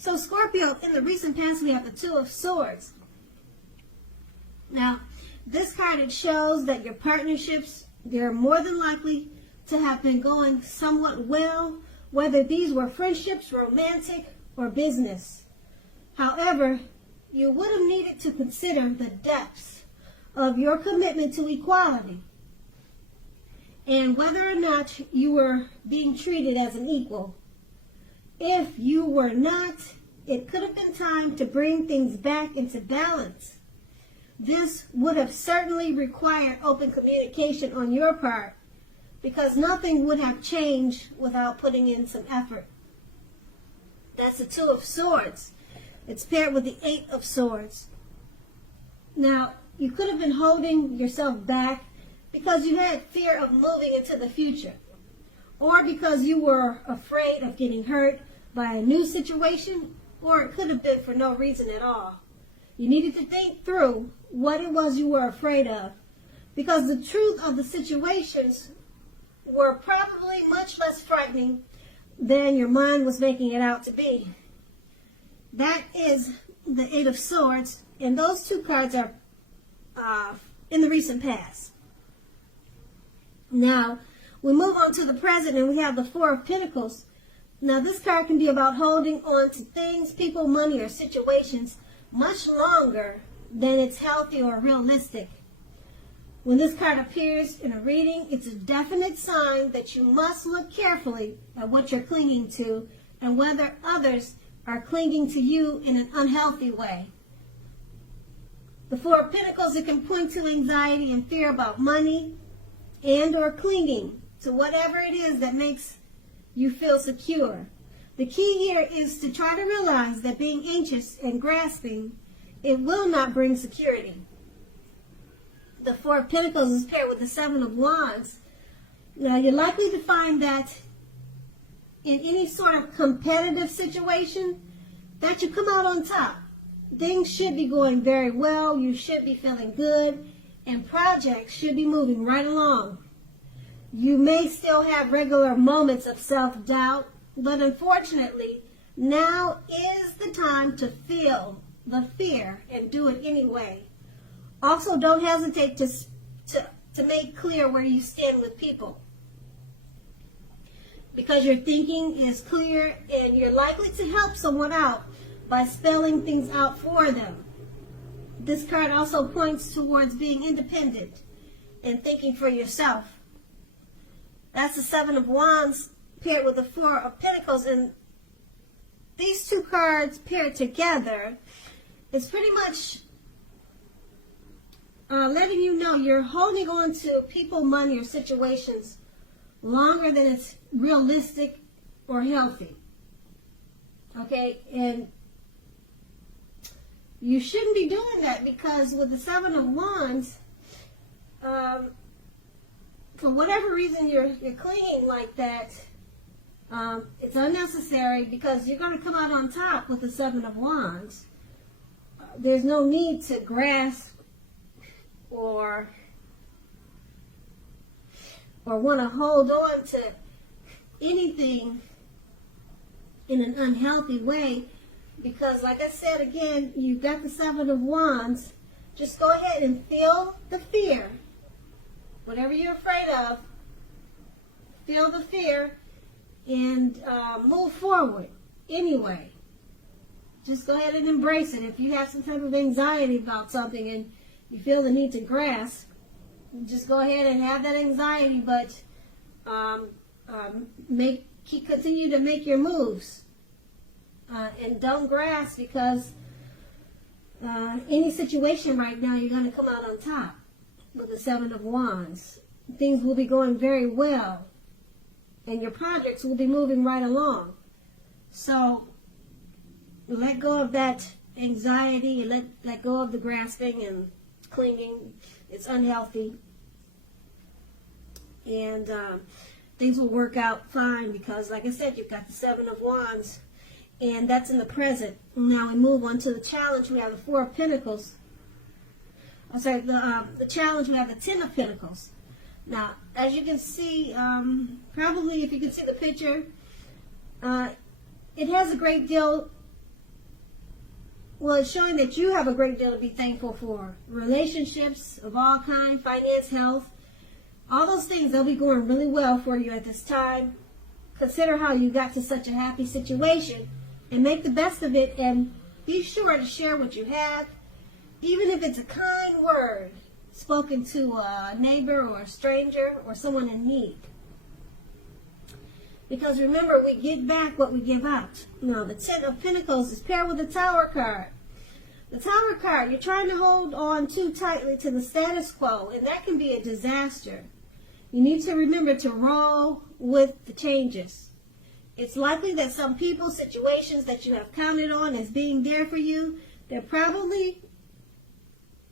So Scorpio, in the recent past, we have the Two of Swords. Now, this card, it shows that your partnerships, they're more than likely to have been going somewhat well, whether these were friendships, romantic, or business. However, you would have needed to consider the depths of your commitment to equality and whether or not you were being treated as an equal. If you were not, it could have been time to bring things back into balance. This would have certainly required open communication on your part, because nothing would have changed without putting in some effort. That's the Two of Swords. It's paired with the Eight of Swords. Now, you could have been holding yourself back because you had fear of moving into the future, or because you were afraid of getting hurt by a new situation, or it could have been for no reason at all. You needed to think through what it was you were afraid of, because the truth of the situations were probably much less frightening than your mind was making it out to be. That is the Eight of Swords, and those two cards are in the recent past. Now, we move on to the present, and we have the Four of Pentacles. Now, this card can be about holding on to things, people, money, or situations much longer than it's healthy or realistic. When this card appears in a reading, it's a definite sign that you must look carefully at what you're clinging to and whether others are clinging to you in an unhealthy way. The Four of Pentacles, it can point to anxiety and fear about money and or clinging to whatever it is that makes you feel secure. The key here is to try to realize that being anxious and grasping, it will not bring security. The Four of Pentacles is paired with the Seven of Wands. Now, you're likely to find that in any sort of competitive situation, that you come out on top. Things should be going very well. You should be feeling good, and projects should be moving right along. You may still have regular moments of self-doubt, but unfortunately, now is the time to feel the fear and do it anyway. Also, don't hesitate to make clear where you stand with people, because your thinking is clear and you're likely to help someone out by spelling things out for them. This card also points towards being independent and thinking for yourself. That's the Seven of Wands paired with the Four of Pentacles, and these two cards paired together is pretty much letting you know you're holding on to people, money, or situations longer than it's realistic or healthy. Okay, and you shouldn't be doing that, because with the Seven of Wands, for whatever reason you're clinging like that, it's unnecessary, because you're going to come out on top with the Seven of Wands. There's no need to grasp or want to hold on to anything in an unhealthy way, because like I said again, you've got the Seven of Wands. Just go ahead and feel the fear. Whatever you're afraid of, feel the fear and move forward anyway. Just go ahead and embrace it. If you have some type of anxiety about something and you feel the need to grasp, just go ahead and have that anxiety, but continue to make your moves. And don't grasp, because any situation right now, you're going to come out on top with the Seven of Wands. Things will be going very well, and your projects will be moving right along. So let go of that anxiety, let go of the grasping and clinging. It's unhealthy, and things will work out fine, because like I said, you've got the Seven of Wands, and that's in the present. Now we move on to the challenge. We have the Four of Pentacles. I'm sorry, the challenge, we have the Ten of Pentacles. Now, as you can see, probably if you can see the picture, it has a great deal Well, it's showing that you have a great deal to be thankful for. Relationships of all kinds, finance, health, all those things, they'll be going really well for you at this time. Consider how you got to such a happy situation and make the best of it, and be sure to share what you have, even if it's a kind word spoken to a neighbor or a stranger or someone in need. Because remember, we get back what we give out. Now, the Ten of Pentacles is paired with the Tower card. The Tower card, you're trying to hold on too tightly to the status quo, and that can be a disaster. You need to remember to roll with the changes. It's likely that some people, situations that you have counted on as being there for you, they probably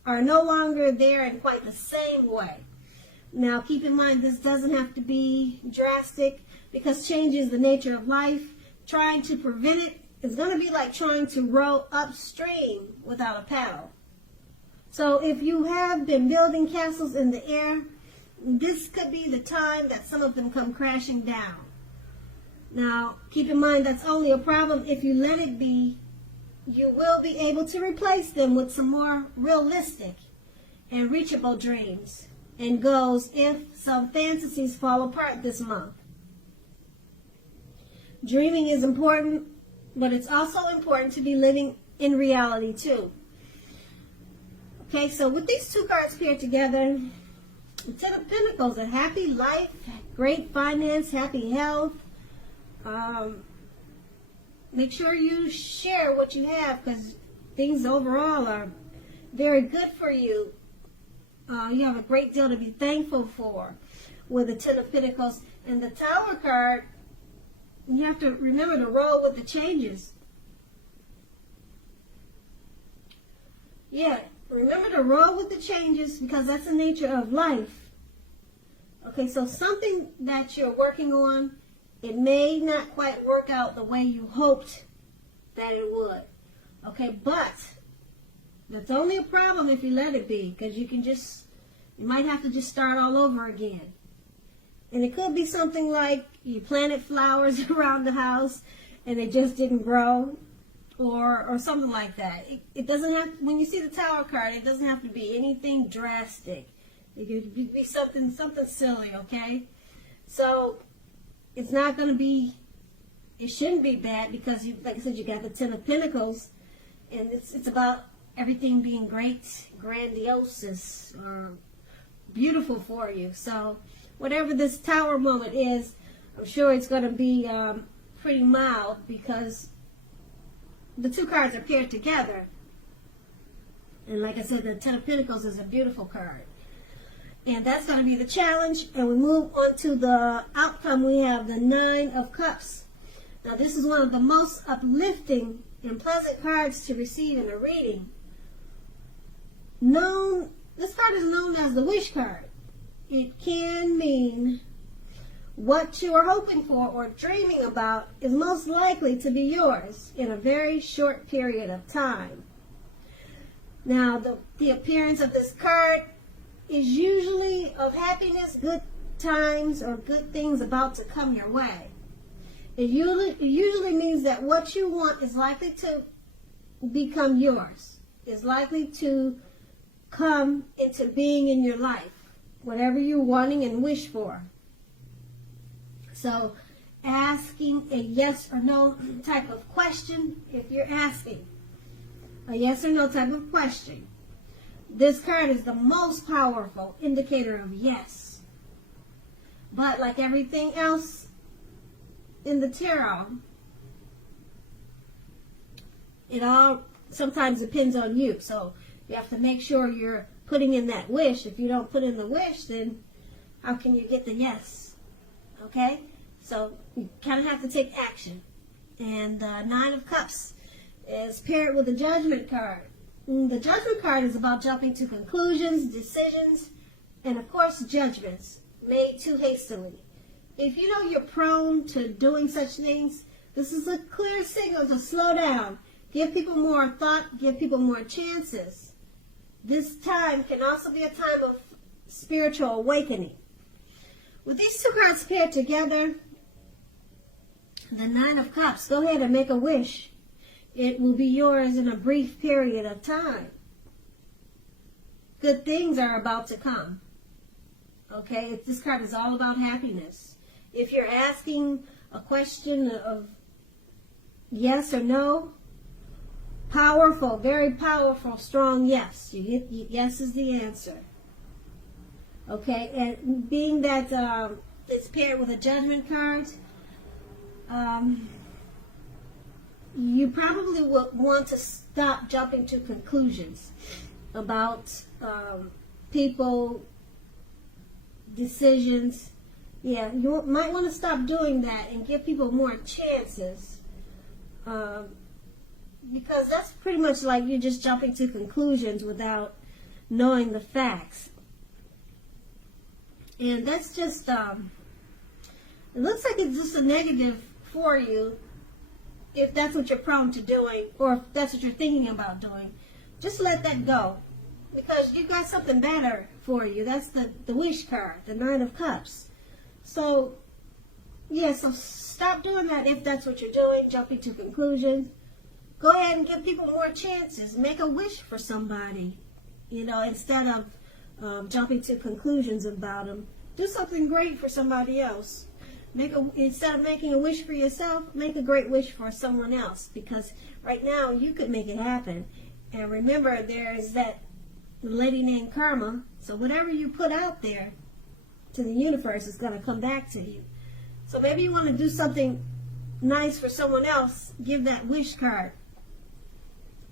are no longer there in quite the same way. Now, keep in mind, this doesn't have to be drastic, because change is the nature of life. Trying to prevent it is going to be like trying to row upstream without a paddle. So if you have been building castles in the air, this could be the time that some of them come crashing down. Now, keep in mind, that's only a problem if you let it be. You will be able to replace them with some more realistic and reachable dreams and goals if some fantasies fall apart this month. Dreaming is important, but it's also important to be living in reality too. Okay, so with these two cards paired together, the Ten of Pentacles, a happy life, great finance, happy health. Make sure you share what you have, because things overall are very good for you. You have a great deal to be thankful for with the Ten of Pentacles. And the Tower card, you have to remember to roll with the changes. Yeah, remember to roll with the changes, because that's the nature of life. Okay, so something that you're working on, it may not quite work out the way you hoped that it would. Okay, but that's only a problem if you let it be, because you might have to just start all over again. And it could be something like you planted flowers around the house and they just didn't grow, or something like that. It doesn't have, when you see the Tower card, it doesn't have to be anything drastic. It could be something silly, okay? So it's not going to be, it shouldn't be bad, because you, like I said, you got the Ten of Pentacles, and it's about everything being great, grandiose, or beautiful for you. So whatever this Tower moment is, I'm sure it's going to be pretty mild, because the two cards are paired together. And like I said, the Ten of Pentacles is a beautiful card. And that's going to be the challenge. And we move on to the outcome. We have the Nine of Cups. Now, this is one of the most uplifting and pleasant cards to receive in a reading. This card is known as the Wish card. It can mean what you are hoping for or dreaming about is most likely to be yours in a very short period of time. Now, the appearance of this card is usually of happiness, good times, or good things about to come your way. It usually means that what you want is likely to become yours, is likely to come into being in your life, whatever you're wanting and wish for. So asking a yes or no type of question, if you're asking a yes or no type of question, this card is the most powerful indicator of yes. But like everything else in the tarot, it all sometimes depends on you. So you have to make sure you're putting in that wish. If you don't put in the wish, then how can you get the yes? Okay? So you kind of have to take action. And Nine of Cups is paired with the Judgment card. The Judgment card is about jumping to conclusions, decisions, and of course judgments made too hastily. If you know you're prone to doing such things, this is a clear signal to slow down. Give people more thought, give people more chances. This time can also be a time of spiritual awakening. With these two cards paired together, the Nine of Cups, go ahead and make a wish. It will be yours in a brief period of time. Good things are about to come. Okay, this card is all about happiness. If you're asking a question of yes or no, powerful, very powerful, strong yes. Yes is the answer. Okay, and being that it's paired with a judgment card, you probably will want to stop jumping to conclusions about people, decisions. Yeah, you might want to stop doing that and give people more chances, because that's pretty much like you're just jumping to conclusions without knowing the facts. And that's just, it looks like it's just a negative for you if that's what you're prone to doing, or if that's what you're thinking about doing. Just let that go, because you got something better for you. That's the wish card, the Nine of Cups. So, yeah, so stop doing that if that's what you're doing, jumping to conclusions. Go ahead and give people more chances. Make a wish for somebody, instead of jumping to conclusions about them. Do something great for somebody else. Instead of making a wish for yourself, make a great wish for someone else, because right now you could make it happen. And remember, there is that lady named Karma. So whatever you put out there to the universe is going to come back to you. So maybe you want to do something nice for someone else. Give that wish card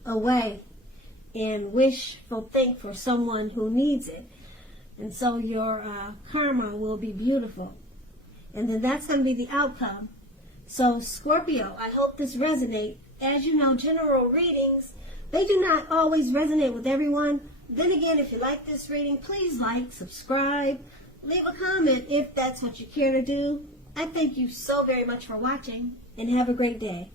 away and wishful think for someone who needs it. And so your karma will be beautiful. And then that's going to be the outcome. So Scorpio, I hope this resonates. As you know, general readings, they do not always resonate with everyone. Then again, if you like this reading, please like, subscribe, leave a comment if that's what you care to do. I thank you so very much for watching, and have a great day.